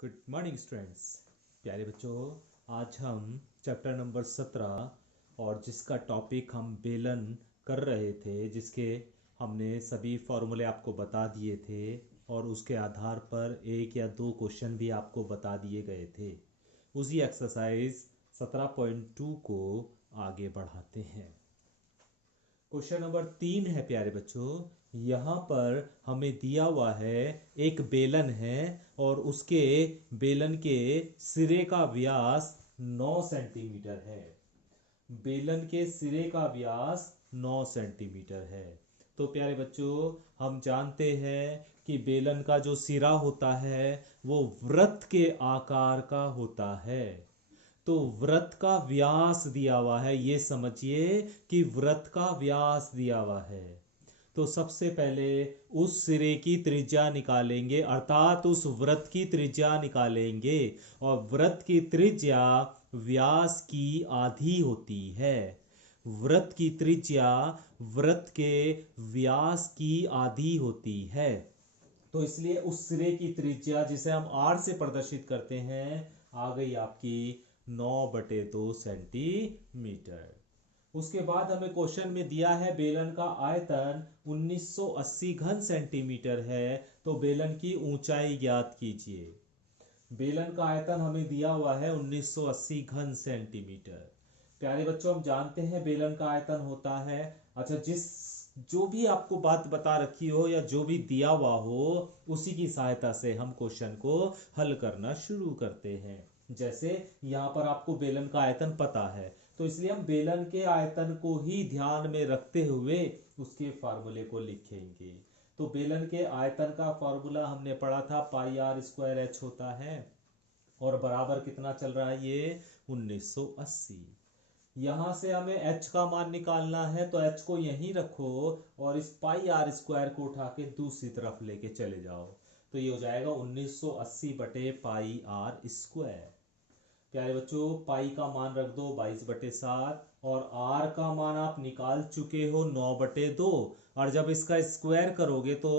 Good morning students. प्यारे बच्चों, आज हम चैप्टर नंबर 17 और जिसका टॉपिक हम बेलन कर रहे थे, जिसके हमने सभी फॉर्मूले आपको बता दिए थे और उसके आधार पर एक या दो क्वेश्चन भी आपको बता दिए गए थे, उसी एक्सरसाइज 17.2 को आगे बढ़ाते हैं। क्वेश्चन नंबर 3 है प्यारे बच्चों। यहाँ पर हमें दिया हुआ है एक बेलन है और उसके बेलन के सिरे का व्यास 9 सेंटीमीटर है। बेलन के सिरे का व्यास 9 सेंटीमीटर है। तो प्यारे बच्चों, हम जानते हैं कि बेलन का जो सिरा होता है वो वृत्त के आकार का होता है। तो वृत्त का व्यास दिया हुआ है, ये समझिए कि वृत्त का व्यास दिया हुआ है। तो सबसे पहले उस सिरे की त्रिज्या निकालेंगे, अर्थात उस वृत्त की त्रिज्या निकालेंगे और वृत्त की त्रिज्या व्यास की आधी होती है। वृत्त की त्रिज्या वृत्त के व्यास की आधी होती है। तो इसलिए उस सिरे की त्रिज्या जिसे हम r से प्रदर्शित करते हैं आ गई आपकी 9/2 सेंटीमीटर। उसके बाद हमें क्वेश्चन में दिया है बेलन का आयतन 1980 घन सेंटीमीटर है। तो बेलन की ऊंचाई ज्ञात कीजिए। बेलन का आयतन हमें दिया हुआ है 1980 घन सेंटीमीटर। प्यारे बच्चों, हम जानते हैं बेलन का आयतन होता है, अच्छा, जो भी आपको बात बता रखी हो या जो भी दिया हुआ हो उसी की सहायता से हम क्वेश्चन को हल करना शुरू करते हैं। जैसे यहाँ पर आपको बेलन का आयतन पता है, तो इसलिए हम बेलन के आयतन को ही ध्यान में रखते हुए उसके फार्मूले को लिखेंगे। तो बेलन के आयतन का फॉर्मूला हमने पढ़ा था, पाई आर स्क्वायर एच होता है और बराबर कितना चल रहा है ये 1980। यहां से हमें h का मान निकालना है, तो h को यहीं रखो और इस पाई आर स्क्वायर को उठा के दूसरी तरफ लेके चले जाओ। तो ये हो जाएगा 1980 बटे पाई आर स्क्वायर। प्यारे बच्चों, पाई का मान रख दो 22/7 और आर का मान आप निकाल चुके हो 9/2। और जब इसका स्क्वायर करोगे तो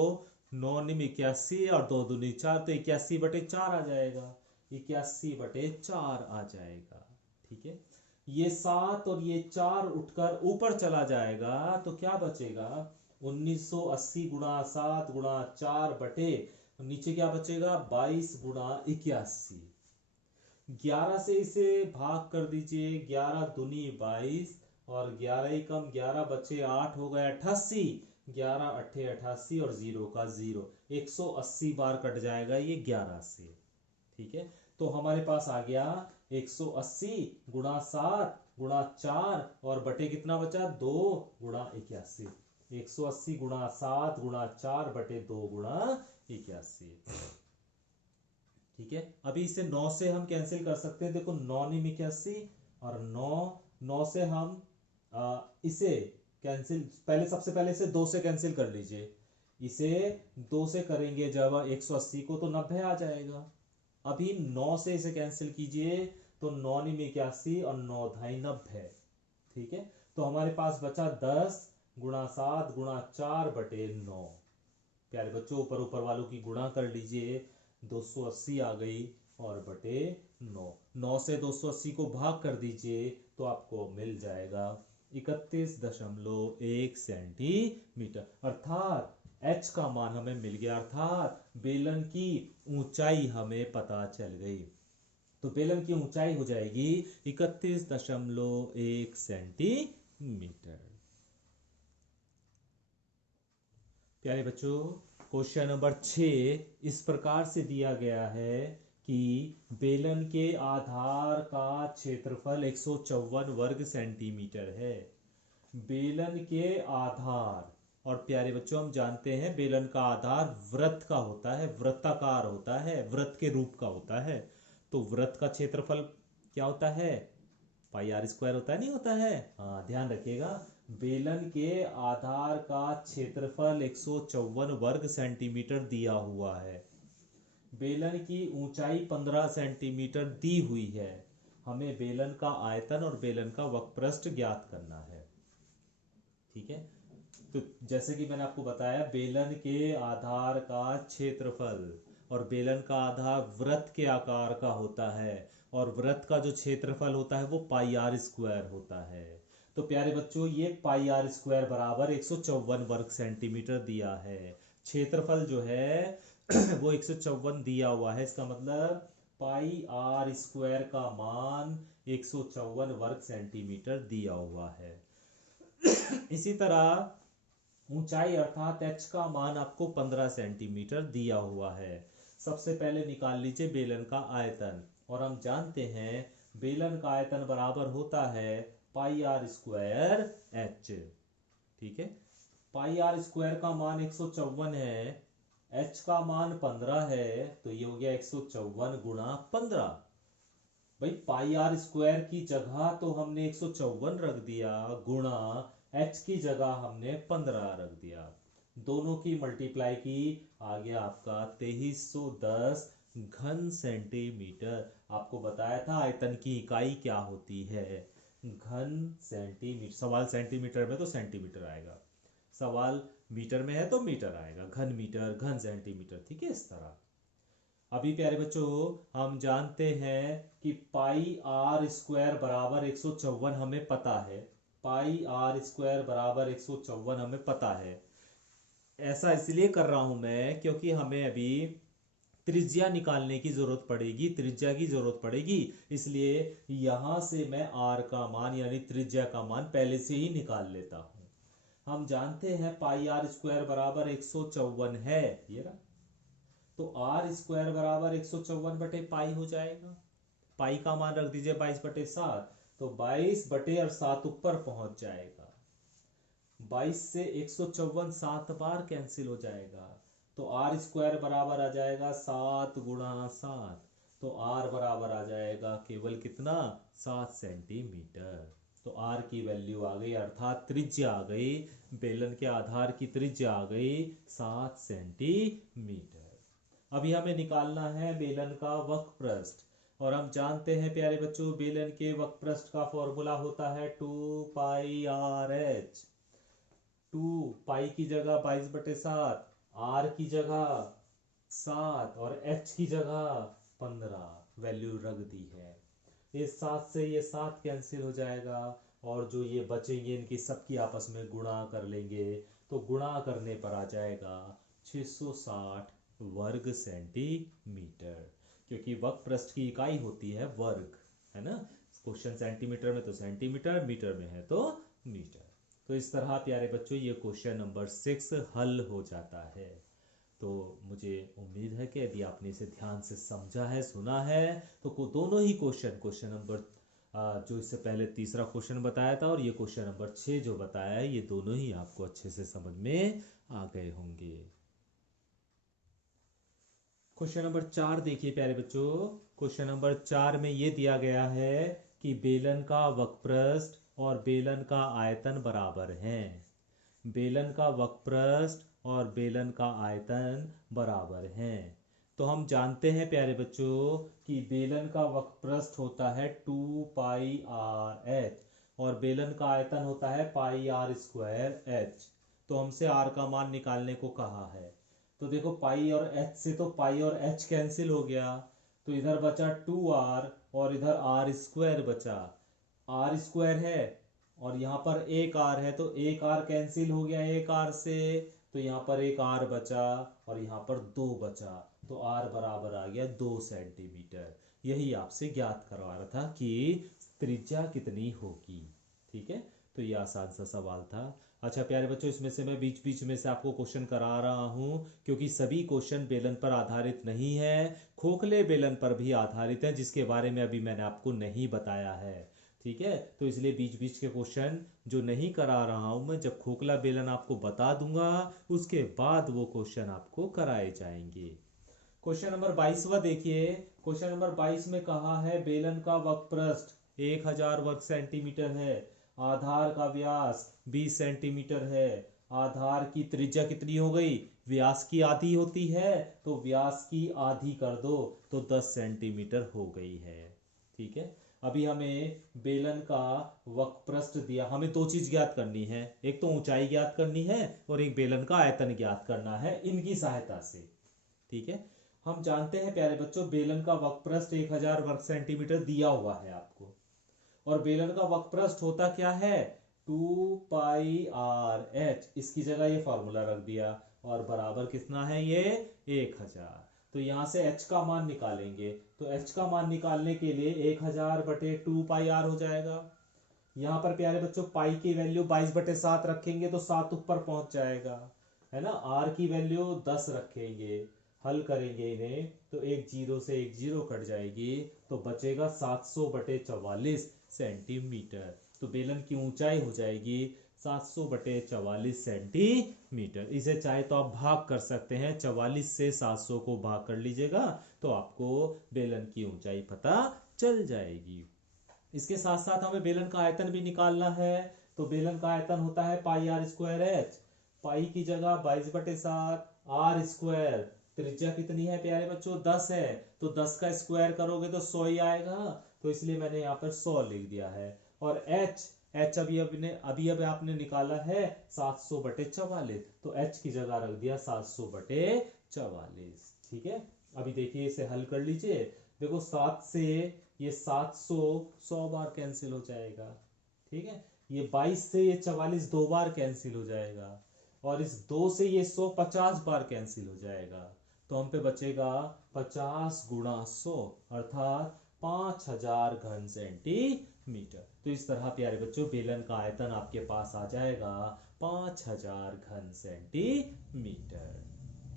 9 निम 81 और 2 दूनी 4, तो 81/4 आ जाएगा। 81/4 आ जाएगा। ठीक है, ये 7 और ये 4 उठकर ऊपर चला जाएगा, तो क्या बचेगा 1980 गुणा 7 गुणा 4 बटे नीचे क्या बचेगा 22 गुणा 81। 11 से इसे भाग कर दीजिए, 11 दूनी 22 और 11 ही कम 11 बचे 8 हो गया 88। 11 अट्ठे 88 और 0 का 0, 180 बार कट जाएगा ये 11 से। ठीक है, तो हमारे पास आ गया 180 गुणा 7 गुणा 4 और बटे कितना बचा 2 गुणा 81। 180 गुणा 7 गुणा 4 बटे 2 गुणा 81। ठीक है, अभी इसे 9 से हम कैंसिल कर सकते हैं। देखो 9 निम 81 और 9 से हम इसे कैंसिल, सबसे पहले इसे 2 से कैंसिल कर लीजिए। इसे 2 से करेंगे जब 180 को तो 90 आ जाएगा। अभी 9 से इसे कैंसिल कीजिए तो 9 निम 81 और 9 ढाई 90। ठीक है, तो हमारे पास बचा 10 गुणा 7 गुणा 4 बटे 9। प्यारे बच्चों, ऊपर ऊपर वालों की गुणा कर लीजिए, 280 आ गई और बटे 9। 9 से 280 को भाग कर दीजिए तो आपको मिल जाएगा 31.1 सेंटीमीटर। अर्थात h का मान हमें मिल गया, अर्थात बेलन की ऊंचाई हमें पता चल गई। तो बेलन की ऊंचाई हो जाएगी 31.1 सेंटीमीटर। प्यारे बच्चों, क्वेश्चन नंबर 6 इस प्रकार से दिया गया है कि बेलन के आधार का क्षेत्रफल 154 वर्ग सेंटीमीटर है। बेलन के आधार, और प्यारे बच्चों हम जानते हैं बेलन का आधार वृत्त का होता है, वृत्ताकार होता है, वृत्त के रूप का होता है। तो वृत्त का क्षेत्रफल क्या होता है, पाई आर स्क्वायर होता है, नहीं होता है? हाँ, ध्यान रखिएगा, बेलन के आधार का क्षेत्रफल 154 वर्ग सेंटीमीटर दिया हुआ है। बेलन की ऊंचाई 15 सेंटीमीटर दी हुई है। हमें बेलन का आयतन और बेलन का वक्रपृष्ठ ज्ञात करना है। ठीक है, तो जैसे कि मैंने आपको बताया बेलन के आधार का क्षेत्रफल, और बेलन का आधार वृत्त के आकार का होता है और वृत्त का जो क्षेत्रफल होता है वो पाई आर स्क्वायर होता है। तो प्यारे बच्चों ये पाई आर स्क्वायर बराबर 154 वर्ग सेंटीमीटर दिया है। क्षेत्रफल जो है वो 154 दिया हुआ है, इसका मतलब पाई आर स्क्वायर का मान 154 वर्ग सेंटीमीटर दिया हुआ है। इसी तरह ऊंचाई अर्थात h का मान आपको 15 सेंटीमीटर दिया हुआ है। सबसे पहले निकाल लीजिए बेलन का आयतन, और हम जानते हैं बेलन का आयतन बराबर होता है पाई आर स्क्वायर एच। ठीक है, पाई आर स्क्वायर का मान 154 है, h का मान 15 है, तो ये हो गया 154 गुणा 15। भाई पाई आर स्क्वायर की जगह तो हमने 154 रख दिया, गुणा h की जगह हमने 15 रख दिया, दोनों की मल्टीप्लाई की, आ गया आपका 2310 घन सेंटीमीटर। आपको बताया था आयतन की इकाई क्या होती है, घन सेंटीमीटर। सवाल सेंटीमीटर में तो सेंटीमीटर आएगा, सवाल मीटर में है तो मीटर आएगा, घन मीटर, घन सेंटीमीटर। ठीक है, इस तरह। अभी प्यारे बच्चों हम जानते हैं कि पाई आर स्क्वायर बराबर 154 हमें पता है, पाई आर स्क्वायर बराबर 154 हमें पता है। ऐसा इसलिए कर रहा हूं मैं क्योंकि हमें अभी त्रिज्या निकालने की जरूरत पड़ेगी, त्रिज्या की जरूरत पड़ेगी, इसलिए यहां से मैं आर का मान यानी त्रिज्या का मान पहले से ही निकाल लेता हूं। हम जानते हैं पाई आर स्क्वायर बराबर 154 है, ये रहा, तो आर स्क्वायर बराबर 154 बटे पाई हो जाएगा। पाई का मान रख दीजिए 22/7, तो 22/7 ऊपर पहुंच जाएगा। 22 से 154 7 बार कैंसिल हो जाएगा, तो आर स्क्वायर बराबर आ जाएगा 7 गुणा 7, तो आर बराबर आ जाएगा केवल कितना, 7 सेंटीमीटर। तो आर की वैल्यू आ गई, अर्थात त्रिज्या आ गई, बेलन के आधार की त्रिज्या आ गई 7 सेंटीमीटर। अभी हमें निकालना है बेलन का वक्रपृष्ठ, और हम जानते हैं प्यारे बच्चों बेलन के वक्रपृष्ठ का फॉर्मूला होता है 2 पाई आर एच। 2 पाई की जगह 22/7, आर की जगह 7 और एच की जगह 15 वैल्यू रख दी है। इस 7 से ये 7 कैंसिल हो जाएगा, और जो ये बचेंगे इनकी सबकी आपस में गुणा कर लेंगे, तो गुणा करने पर आ जाएगा 660 वर्ग सेंटीमीटर, क्योंकि वक्रपृष्ठ की इकाई होती है वर्ग, है ना। क्वेश्चन सेंटीमीटर में तो सेंटीमीटर, मीटर में है तो मीटर। तो इस तरह प्यारे बच्चों ये क्वेश्चन नंबर 6 हल हो जाता है। तो मुझे उम्मीद है कि यदि आपने इसे ध्यान से समझा है, सुना है, तो दोनों ही क्वेश्चन नंबर जो इससे पहले तीसरा क्वेश्चन बताया था और ये क्वेश्चन नंबर 6 जो बताया है, ये दोनों ही आपको अच्छे से समझ में आ गए होंगे। क्वेश्चन नंबर 4 देखिए प्यारे बच्चों, क्वेश्चन नंबर 4 में ये दिया गया है कि बेलन का वक्रपृष्ठ और बेलन का आयतन बराबर हैं। बेलन का वक्रपृष्ठ और बेलन का आयतन बराबर हैं। तो हम जानते हैं प्यारे बच्चों कि बेलन का वक्रपृष्ठ होता है 2 पाई आर एच और बेलन का आयतन होता है पाई आर स्क्वायर एच। तो हमसे आर का मान निकालने को कहा है, तो देखो पाई और एच से तो पाई और एच कैंसिल हो गया, तो इधर बचा 2r और इधर आर स्क्वायर बचा। आर स्क्वायर है और यहाँ पर एक आर है, तो एक आर कैंसिल हो गया एक आर से, तो यहाँ पर एक आर बचा और यहाँ पर 2 बचा, तो आर बराबर आ गया 2 सेंटीमीटर। यही आपसे ज्ञात करवा रहा था कि त्रिज्या कितनी होगी। ठीक है, तो ये आसान सा सवाल था। अच्छा प्यारे बच्चों, इसमें से मैं बीच बीच में से आपको क्वेश्चन करा रहा हूँ क्योंकि सभी क्वेश्चन बेलन पर आधारित नहीं है, खोखले बेलन पर भी आधारित है, जिसके बारे में अभी मैंने आपको नहीं बताया है। ठीक है, तो इसलिए बीच बीच के क्वेश्चन जो नहीं करा रहा हूँ मैं, जब खोखला बेलन आपको बता दूंगा उसके बाद वो क्वेश्चन आपको कराए जाएंगे। क्वेश्चन नंबर 22वां देखिए, क्वेश्चन नंबर 22 में कहा है बेलन का वक्रपृष्ठ 1000 वर्ग सेंटीमीटर है, आधार का व्यास 20 सेंटीमीटर है, आधार की त्रिज्या कितनी हो गई, व्यास की आधी होती है तो व्यास की आधी कर दो, तो 10 सेंटीमीटर हो गई है। ठीक है, अभी हमें बेलन का वक्रपृष्ठ दिया, हमें 2 चीज ज्ञात करनी है, एक तो ऊंचाई ज्ञात करनी है और एक बेलन का आयतन ज्ञात करना है इनकी सहायता से। ठीक है, हम जानते हैं प्यारे बच्चों बेलन का वक्रपृष्ठ 1000 वर्ग सेंटीमीटर दिया हुआ है आपको, और बेलन का वक्रपृष्ठ होता क्या है 2πr/h। इसकी जगह ये फॉर्मूला रख दिया और बराबर कितना है ये 1000। तो यहां से h का मान निकालेंगे, तो h का मान निकालने के लिए 1000/2πr हो जाएगा। यहाँ पर प्यारे बच्चों पाई की वैल्यू 22/7 रखेंगे तो 7 ऊपर पहुंच जाएगा, है ना। आर की वैल्यू 10 रखेंगे, हल करेंगे इन्हें तो एक जीरो से एक जीरो कट जाएगी, तो बचेगा 700/44 सेंटीमीटर। तो बेलन की ऊंचाई हो जाएगी 700/44 सेंटीमीटर। इसे चाहे तो आप भाग कर सकते हैं, 44 से 700 को भाग कर लीजिएगा तो आपको बेलन की ऊंचाई पता चल जाएगी। इसके साथ साथ हमें बेलन का आयतन भी निकालना है, तो बेलन का आयतन होता है πr²h। पाई की जगह 22/7, आर स्क्वायर त्रिज्या कितनी है प्यारे बच्चों 10 है, तो 10 का स्क्वायर करोगे तो 100 ही आएगा, तो इसलिए मैंने यहाँ पर 100 लिख दिया है। और h अभी आपने निकाला है 700/44, तो h की जगह रख दिया 700/44। ठीक है, अभी देखिए इसे हल कर लीजिए। देखो 7 से ये 700 100 बार कैंसिल हो जाएगा, ठीक है। ये 22 से ये 44 2 बार कैंसिल हो जाएगा, और इस 2 से ये 100 50 बार कैंसिल हो जाएगा, तो हम पे बचेगा 50 × 100 अर्थात 5000 घन सेंटीमीटर। तो इस तरह प्यारे बच्चों बेलन का आयतन आपके पास आ जाएगा 5000 घन सेंटीमीटर।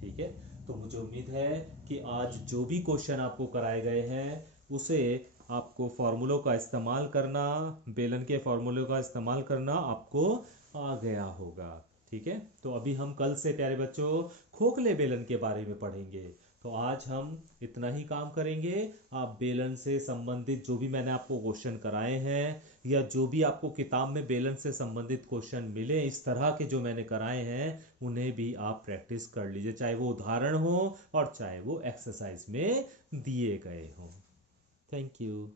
ठीक है, तो मुझे उम्मीद है कि आज जो भी क्वेश्चन आपको कराए गए हैं उसे आपको फॉर्मूलों का इस्तेमाल करना, बेलन के फॉर्मूलों का इस्तेमाल करना आपको आ गया होगा। ठीक है, तो अभी हम कल से प्यारे बच्चों खोखले बेलन के बारे में पढ़ेंगे। तो आज हम इतना ही काम करेंगे। आप बेलन से संबंधित जो भी मैंने आपको क्वेश्चन कराए हैं, या जो भी आपको किताब में बेलन से संबंधित क्वेश्चन मिले इस तरह के जो मैंने कराए हैं, उन्हें भी आप प्रैक्टिस कर लीजिए, चाहे वो उदाहरण हो और चाहे वो एक्सरसाइज में दिए गए हों। Thank you.